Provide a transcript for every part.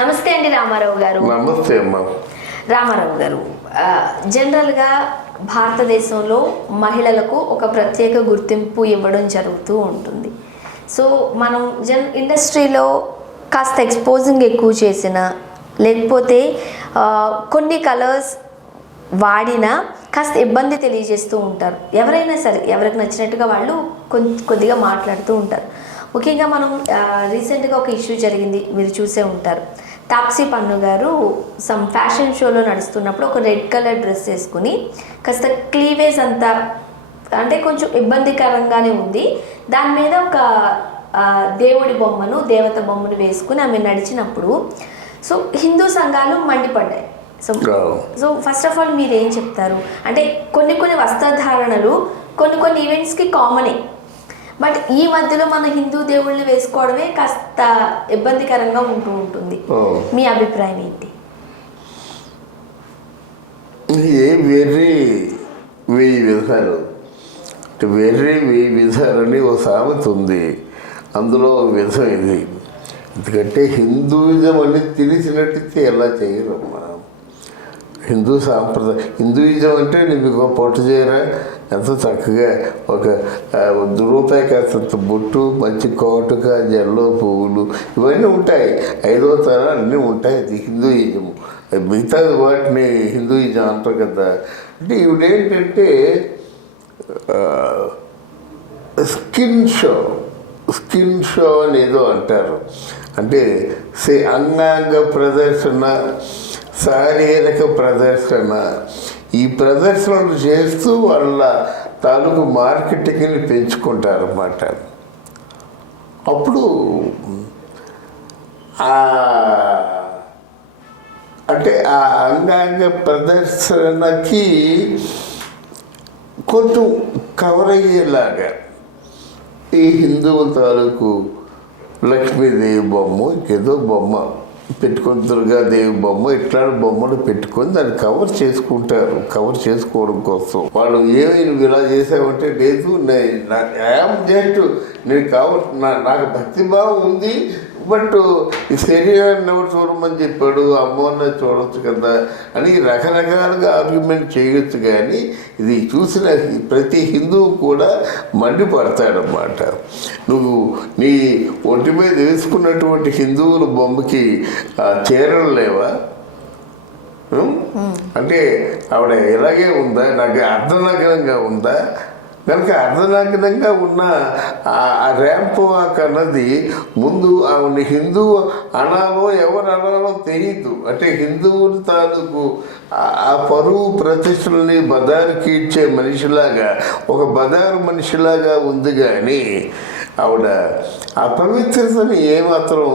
నమస్తే అండి రామారావు గారు. నమస్తే అమ్మా. రామారావు గారు, జనరల్గా భారతదేశంలో మహిళలకు ఒక ప్రత్యేక గుర్తింపు ఇవ్వడం జరుగుతూ ఉంటుంది. సో మనం ఇండస్ట్రీలో కాస్త ఎక్స్పోజింగ్ ఎక్కువ చేసిన, లేకపోతే కొన్ని కలర్స్ వాడినా కాస్త ఇబ్బంది తెలియజేస్తూ ఉంటారు. ఎవరైనా సరే ఎవరికి నచ్చినట్టుగా వాళ్ళు కొద్దిగా మాట్లాడుతూ ఉంటారు. ముఖ్యంగా మనం రీసెంట్గా ఒక ఇష్యూ జరిగింది, మీరు చూసే ఉంటారు. తాప్సీ పన్ను గారు సమ్ ఫ్యాషన్ షోలో నడుస్తున్నప్పుడు ఒక రెడ్ కలర్ డ్రెస్ వేసుకుని కాస్త క్లీవేజ్ అంతా అంటే కొంచెం ఇబ్బందికరంగానే ఉంది. దాని మీద ఒక దేవుడి బొమ్మను, దేవత బొమ్మను వేసుకుని ఆమె నడిచినప్పుడు సో హిందూ సంఘాలు మండిపడ్డాయి. సో ఫస్ట్ ఆఫ్ ఆల్ మీరు ఏం చెప్తారు? అంటే కొన్ని వస్త్రధారణలు కొన్ని ఈవెంట్స్కి కామనే, బట్ ఈ మధ్యలో మన హిందూ దేవుళ్ళని వేసుకోవడమే కాస్త ఇబ్బందికరంగా ఉంటుంది. మీ అభిప్రాయం ఏంటి? వెయ్యి విధాలని ఒక సామెత ఉంది. అందులో ఒక విధం ఇది. ఎందుకంటే హిందూయిజం అని తెలిసినట్టయితే ఎలా చేయరమ్మా. హిందూ సాంప్రదాయం, హిందూయిజం అంటే నీకు పొట్టు చీర, ఎంతో చక్కగా ఒక రూపాయి కాస్తంత బొట్టు, మంచి కోటుక, జల్లో పువ్వులు ఇవన్నీ ఉంటాయి. 5వ తరం అన్నీ ఉంటాయి. అది హిందూయిజం. మిగతా వాటిని హిందూయిజం అంటారు కదా. అంటే ఇవిడేంటంటే స్కిన్ షో అని ఏదో అంటారు. అంటే అంగాంగ ప్రదర్శన, శారీరక ప్రదర్శన, ఈ ప్రదర్శనలు చేస్తూ వాళ్ళ తాలూకు మార్కెటింగ్ని పెంచుకుంటారు అన్నమాట. అప్పుడు అంటే ఆ అంగాంగ ప్రదర్శనకి కొంచెం కవర్ అయ్యేలాగా ఈ హిందువుల తాలూకు లక్ష్మీదేవి బొమ్మ, ఏదో బొమ్మ పెట్టుకొని, దుర్గాదేవి బొమ్మ, ఇట్లాంటి బొమ్మలు పెట్టుకొని దాన్ని కవర్ చేసుకుంటారు. కవర్ చేసుకోవడం కోసం వాళ్ళు ఏమి నువ్వు ఇలా చేసావంటే, లేదు ఐఎమ్ జస్ట్ నేను నాకు భక్తిభావం ఉంది, బట్ ఈ శరీరాన్ని ఎవరు చూడమని చెప్పాడు, అమ్మోన్న చూడవచ్చు కదా అని రకరకాలుగా ఆర్గ్యుమెంట్ చేయొచ్చు. కానీ ఇది చూసిన ప్రతి హిందువు కూడా మండిపడతాడన్నమాట. నువ్వు నీ ఒంటి మీద వేసుకున్నటువంటి హిందువుల బొమ్మకి చీరలు లేవా? అంటే ఆవిడ ఇలాగే ఉందా? నాకు అర్ధనగ్నంగా ఉందా? కనుక అర్ధనగ్నంగా ఉన్న ఆ ర్యాంప్ వాక్ అన్నది ముందు ఆవిడ హిందూ అనాలో ఎవరు అనాలో తెలియదు. అంటే హిందువుల తాలూకు ఆ పరువు ప్రతిష్టలని బజారుకి ఇచ్చే మనిషిలాగా, ఒక బజారు మనిషిలాగా ఉంది. కానీ ఆవిడ ఆ పవిత్రతని ఏమాత్రం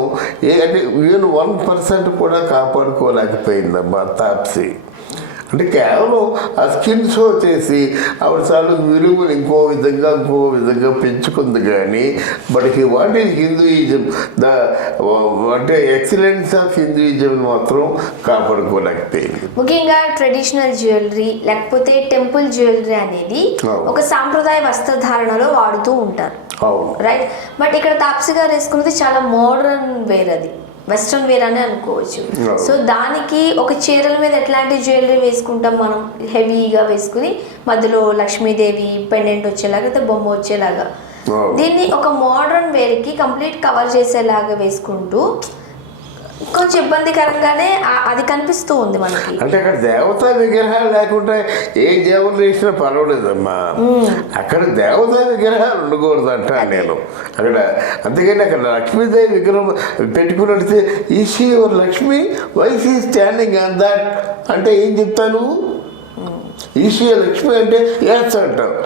అంటే ఈవెన్ 1% కూడా కాపాడుకోలేకపోయిందమ్మా తాప్సీ. అంటే కేవలం ఆ స్కిన్ షో చేసి ఆవిడ చాలా విలువలు ఇంకో విధంగా పెంచుకుంది. కానీ బట్ వాట్ ఈజ్ హిందూయిజం, అంటే ఎక్సలెన్స్ ఆఫ్ హిందూయిజం మాత్రం కాపాడుకోలేకపోయింది. ముఖ్యంగా ట్రెడిషనల్ జ్యువెలరీ లేకపోతే టెంపుల్ జ్యువెలరీ అనేది ఒక సాంప్రదాయ వస్త్రధారణలో వాడుతూ ఉంటారు, రైట్? బట్ ఇక్కడ తాప్సీ గారు వేసుకున్నది చాలా మోడర్న్ వేర్, అది వెస్ట్రన్ వేర్ అని అనుకోవచ్చు. సో దానికి ఒక చీరల మీద ఎట్లాంటి జ్యువెలరీ వేసుకుంటాం మనం, హెవీగా వేసుకుని మధ్యలో లక్ష్మీదేవి పెండెంట్ వచ్చేలాగా, అయితే బొమ్మ వచ్చేలాగా, దీన్ని ఒక మోడర్న్ వేర్కి కంప్లీట్ కవర్ చేసేలాగా వేసుకుంటూ కొంచెం ఇబ్బందికరంగానే అది కనిపిస్తూ ఉంది మనకి. అంటే అక్కడ దేవతా విగ్రహాలు లేకుండా ఏ దేవుడు వేసినా పర్వాలేదమ్మా. అక్కడ దేవతా విగ్రహాలు ఉండకూడదు అంటాను నేను అక్కడ. అంతేగాని అక్కడ లక్ష్మీదేవి విగ్రహం పెట్టుకున్నట్టు is she Lakshmi why she standing on that అంటే ఏం చెప్తాను? ఈసీ లక్ష్మి అంటే ఎస్ అంటావు,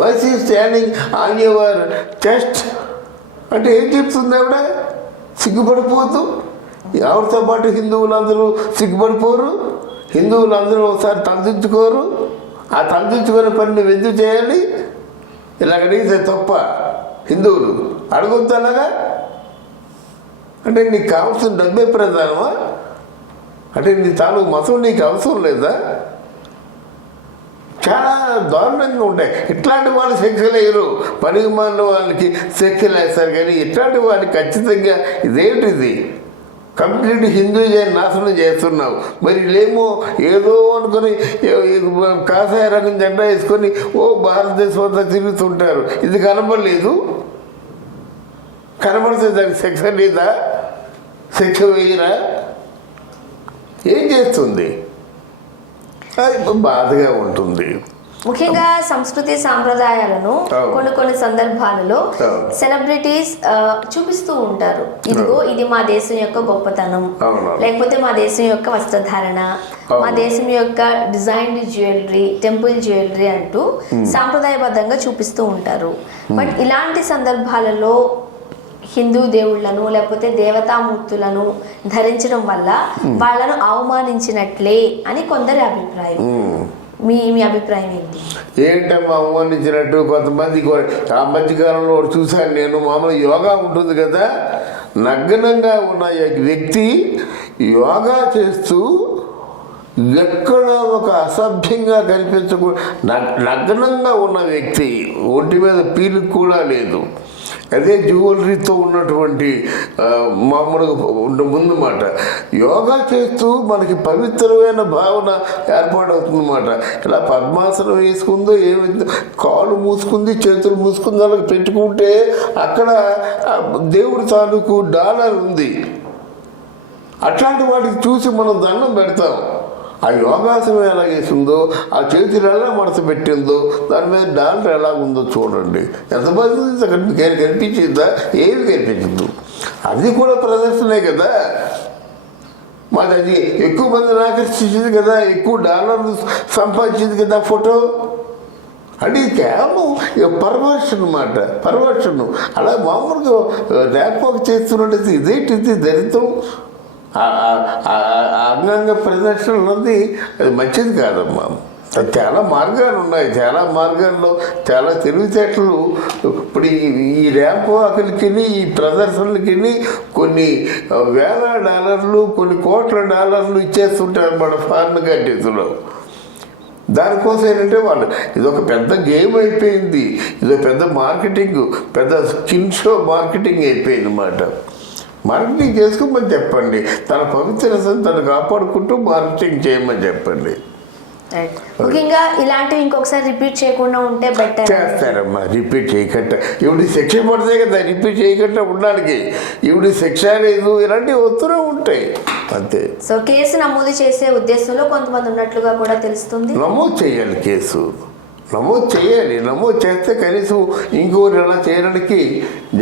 why she standing on your chest అంటే ఏం చెప్తుంది ఆవిడ? సిగ్గుపడిపోతూ ఎవరితో పాటు హిందువులందరూ సిగ్గుపడిపోరు? హిందువులందరూ ఒకసారి తలదించుకోరు? ఆ తలదించుకునే పని నువ్వు ఎందుకు చేయాలి? ఇలాగ అడిగితే తప్ప హిందువులు అడగొద్దు అలాగా? అంటే నీకు కావాల్సిన డబ్బే ప్రధానమా? అంటే నీ తాలూకు మతం నీకు అవసరం లేదా? చాలా దారుణంగా ఉంటాయి. ఇట్లాంటి వాళ్ళు శిక్షలు వేయరు, పనికి మాలిన వాళ్ళకి శిక్షలు వేస్తారు. కానీ ఇట్లాంటి వాళ్ళకి ఖచ్చితంగా ఇదేంటిది కంప్లీట్ హిందూజాన్ని నాశనం చేస్తున్నావు. మరి వీళ్ళేమో ఏదో అనుకుని కాషాయ రంగం జెండా వేసుకొని భారతదేశం అంతా తిరుగుతుంటారు. ఇది కనబడలేదు, కనబడితే దానికి శిక్ష లేదా? శిక్ష వేయరా? ఏం చేస్తుంది? అది బాధగా ఉంటుంది. ముఖ్యంగా సంస్కృతి సాంప్రదాయాలను కొన్ని సందర్భాలలో సెలబ్రిటీస్ చూపిస్తూ ఉంటారు. ఇదిగో ఇది మా దేశం యొక్క గొప్పతనం, లేకపోతే మా దేశం యొక్క వస్త్రధారణ, మా దేశం యొక్క డిజైన్డ్ జ్యువెలరీ, టెంపుల్ జ్యువెలరీ అంటూ సాంప్రదాయబద్ధంగా చూపిస్తూ ఉంటారు. బట్ ఇలాంటి సందర్భాలలో హిందూ దేవుళ్లను లేకపోతే దేవతామూర్తులను ధరించడం వల్ల వాళ్ళను అవమానించినట్లే అని కొందరి అభిప్రాయం. మీ అభిప్రాయం ఏంటి? ఏంటమ్మా అవమానించినట్టు? కొంతమంది ఆ మధ్యకాలంలో ఒకటి చూశాను నేను. మామూలు యోగా ఉంటుంది కదా, నగ్నంగా ఉన్న వ్యక్తి యోగా చేస్తూ ఎక్కడ ఒక అసభ్యంగా కనిపించకూడదు, నగ్నంగా ఉన్న వ్యక్తి, ఒంటి మీద పీలిక కూడా లేదు, అదే జ్యువెలరీతో ఉన్నటువంటి మామూలుగా ముందుమాట యోగా చేస్తూ మనకి పవిత్రమైన భావన ఏర్పాటవుతుందన్నమాట. ఇలా పద్మాసనం వేసుకుందో ఏమైందో, కాళ్ళు మూసుకుంది, చేతులు మూసుకుంది, అలాగే పెట్టుకుంటే అక్కడ దేవుడి తాలూకు డాలర్ ఉంది. అట్లాంటి వాటికి చూసి మనం దండం పెడతాం. ఆ యోగాసనం ఎలా చేసిందో, ఆ చేతులు ఎలా మనసు పెట్టిందో, దాని మీద డాలర్ ఎలా ఉందో చూడండి. ఎంతమంది కనిపించిందా? ఏమి కనిపించదు. అది కూడా ప్రదర్శనే కదా. మాది అది ఎక్కువ మందిని ఆకర్షించింది కదా, ఎక్కువ డాలర్లు సంపాదించింది కదా ఫోటో. అంటే ఇది కేవలం పర్వర్షన్ అన్నమాట, పర్వర్షన్. అలా మామూలుగా ర్యాప్ చేస్తున్నట్టు ఇదేంటిది దరిద్రం. అంగాంగ ప్రదర్శన ఉన్నది అది మంచిది కాదమ్మా. చాలా మార్గాలు ఉన్నాయి, చాలా మార్గాల్లో చాలా తెలివితేటలు. ఇప్పుడు ఈ ర్యాంప్ వాకులకి, ఈ ప్రదర్శనలకి కొన్ని వేల డాలర్లు, కొన్ని కోట్ల డాలర్లు ఇచ్చేస్తుంటారు అన్నమాట ఫారిన్ కంట్రీస్లో. దానికోసం ఏంటంటే వాళ్ళు ఇదొక పెద్ద గేమ్ అయిపోయింది, ఇదొక పెద్ద మార్కెటింగ్, పెద్ద స్కిన్ షో మార్కెటింగ్ అయిపోయింది అన్నమాట. మార్కెటింగ్ చేసుకోమని చెప్పండి, తన పవిత్రతను తను కాపాడుకుంటూ మార్కెటింగ్ చేయమని చెప్పండి. ముఖ్యంగా ఇలాంటివి ఇంకొకసారి రిపీట్ చేయకుండా ఉంటే బెటర్. చేస్తారమ్మా, రిపీట్ చేయకుండా. ఇవిడి శిక్ష పడితే కదా రిపీట్ చేయకుండా ఉండడానికి. ఇవిడి శిక్ష లేదు, ఇలాంటివి వస్తూనే ఉంటాయి అంతే. సో కేసు నమోదు చేసే ఉద్దేశంలో కొంతమంది ఉన్నట్లుగా కూడా తెలుస్తుంది. నమోదు చేయాలి, కేసు నమోదు చేయాలి. నమోదు చేస్తే కనీసం ఇంకోరు ఎలా చేయడానికి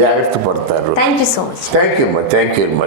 జాగ్రత్త పడతారు. Thank you so much. Thank you అమ్మా, థ్యాంక్ యూ మచ్.